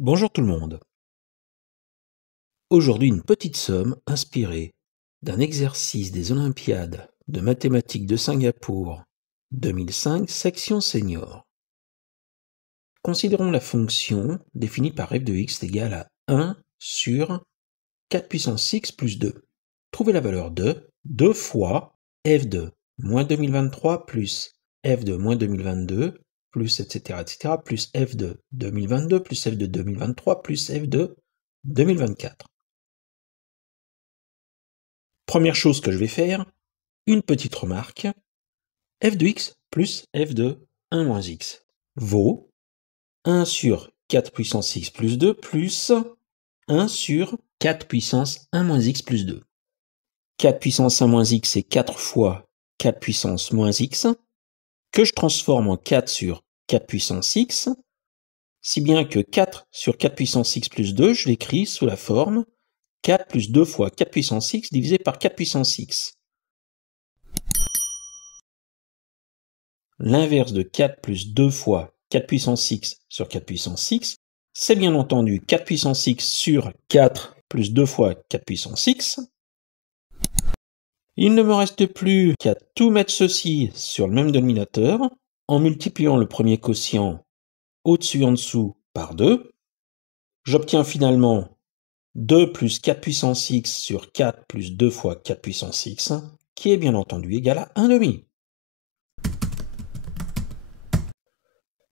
Bonjour tout le monde. Aujourd'hui, une petite somme inspirée d'un exercice des Olympiades de mathématiques de Singapour 2005, section senior. Considérons la fonction définie par f de x égale à 1 sur 4 puissance x plus 2. Trouvez la valeur de 2 fois f de moins 2023 plus f de moins 2022 plus etc. plus f de 2022 plus f de 2023 plus f de 2024. Première chose que je vais faire, une petite remarque. F de x plus f de 1 moins x vaut 1 sur 4 puissance x plus 2 plus 1 sur 4 puissance 1 moins x plus 2. 4 puissance 1 moins x, c'est 4 fois 4 puissance moins x, que je transforme en 4 sur 4 puissance x, si bien que 4 sur 4 puissance x plus 2, je l'écris sous la forme 4 plus 2 fois 4 puissance x divisé par 4 puissance x. L'inverse de 4 plus 2 fois 4 puissance x sur 4 puissance x, c'est bien entendu 4 puissance x sur 4 plus 2 fois 4 puissance x. Il ne me reste plus qu'à tout mettre ceci sur le même dénominateur en multipliant le premier quotient au-dessus et en dessous par 2. J'obtiens finalement 2 plus 4 puissance x sur 4 plus 2 fois 4 puissance x, qui est bien entendu égal à 1,5.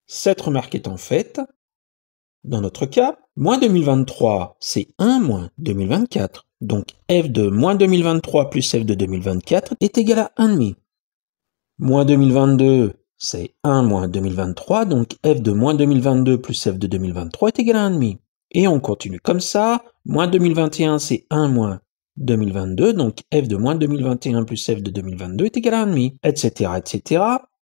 Cette remarque étant faite, dans notre cas, moins 2023, c'est 1 moins 2024. Donc f de moins 2023 plus f de 2024 est égal à 1,5. Moins 2022, c'est 1 moins 2023. Donc f de moins 2022 plus f de 2023 est égal à 1,5. Et on continue comme ça. Moins 2021, c'est 1 moins 2022. Donc f de moins 2021 plus f de 2022 est égal à 1,5, etc., etc.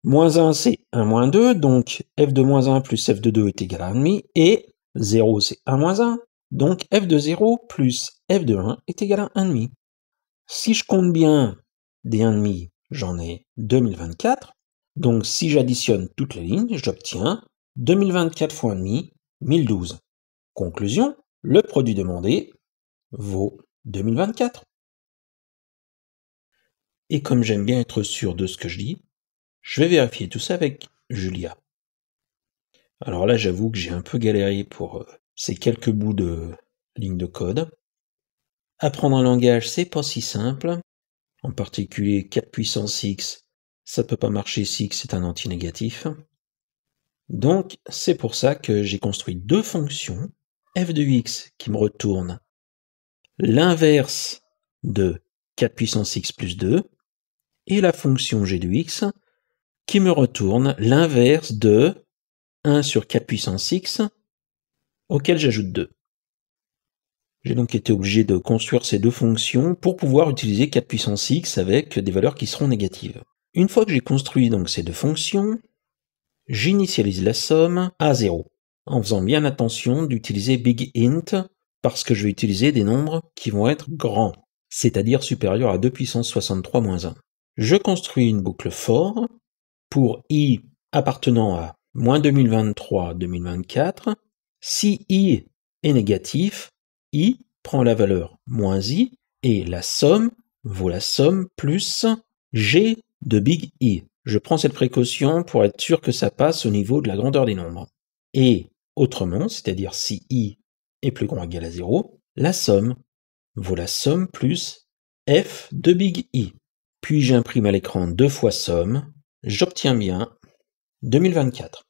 Moins 1, c'est 1 moins 2, donc f de moins 1 plus f de 2 est égal à 1,5, et 0, c'est 1 moins 1, donc f de 0 plus f de 1 est égal à 1,5. Si je compte bien des 1,5, j'en ai 2024, donc si j'additionne toutes les lignes, j'obtiens 2024 fois 1,5, 1012. Conclusion, le produit demandé vaut 2024. Et comme j'aime bien être sûr de ce que je dis, je vais vérifier tout ça avec Julia. Alors là, j'avoue que j'ai un peu galéré pour ces quelques bouts de ligne de code. Apprendre un langage, c'est pas si simple. En particulier, 4 puissance x, ça peut pas marcher si x est un antinégatif. Donc, c'est pour ça que j'ai construit deux fonctions. F de x qui me retourne l'inverse de 4 puissance x plus 2, et la fonction g de x qui me retourne l'inverse de 1 sur 4 puissance x, auquel j'ajoute 2. J'ai donc été obligé de construire ces deux fonctions pour pouvoir utiliser 4 puissance x avec des valeurs qui seront négatives. Une fois que j'ai construit donc ces deux fonctions, j'initialise la somme à 0, en faisant bien attention d'utiliser big int, parce que je vais utiliser des nombres qui vont être grands, c'est-à-dire supérieurs à 2 puissance 63 moins 1. Je construis une boucle for pour i appartenant à moins 2023-2024. Si i est négatif, i prend la valeur moins i, et la somme vaut la somme plus g de big I. Je prends cette précaution pour être sûr que ça passe au niveau de la grandeur des nombres. Et autrement, c'est-à-dire si i est plus grand ou égal à 0, la somme vaut la somme plus f de big I. Puis j'imprime à l'écran deux fois somme, j'obtiens bien 2024.